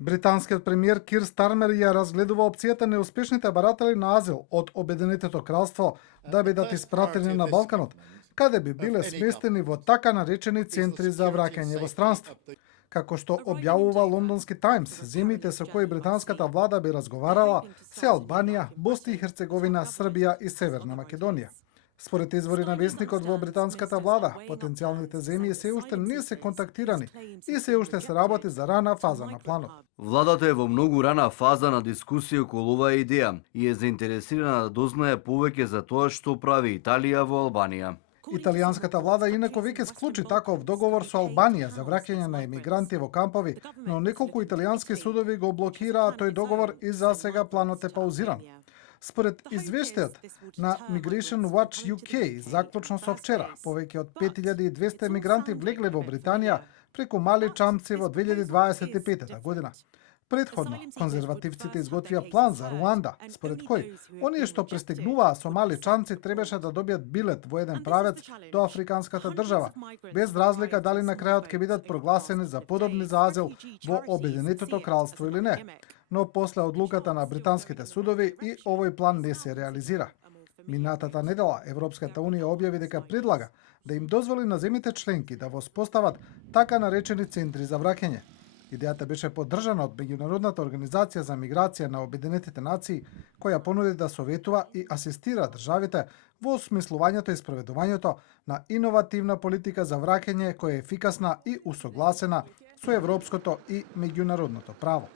Британскиот премиер Кир Стармер ја разгледува опцијата неуспешните баратели на азил од Обединетото кралство да бидат испратени на Балканот, каде би биле сместени во така наречени центри за враќање во странство. Како што објавува Лондонски Таймс, земјите со кои британската влада би разговарала се Албанија, Босна и Херцеговина, Србија и Северна Македонија. Според извори на весникот во британската влада, потенцијалните земји се уште не се контактирани и се уште се работи за рана фаза на планот. Владата е во многу рана фаза на дискусија околу оваа идеја и е заинтересирана да дознае повеќе за тоа што прави Италија во Албанија. Италијанската влада инако веќе склучи таков договор со Албанија за враќање на емигранти во кампови, но неколку италијански судови го блокираа тој договор и за сега планот е паузиран. Според извештајот на Migration Watch UK, заклучно со вчера, повеќе од 5200 емигранти влегле во Британија преку мали чамци во 2025 година. Предходно, конзервативците изготвија план за Руанда, според кој оние што пристигнуваа со мали чамци требаше да добијат билет во еден правец до африканската држава, без разлика дали на крајот ќе бидат прогласени за подобни за азил во Обединетото кралство или не. Но после одлуката на британските судови и овој план не се реализира. Минатата недела Европската унија објави дека предлага да им дозволи на земјите членки да воспостават така наречени центри за враќање. Идејата беше поддржана од Меѓународната организација за миграција на Обединетите нации, која понуди да советува и асистира државите во осмислувањето и спроведувањето на иновативна политика за враќање која е ефикасна и усогласена со европското и меѓународното право.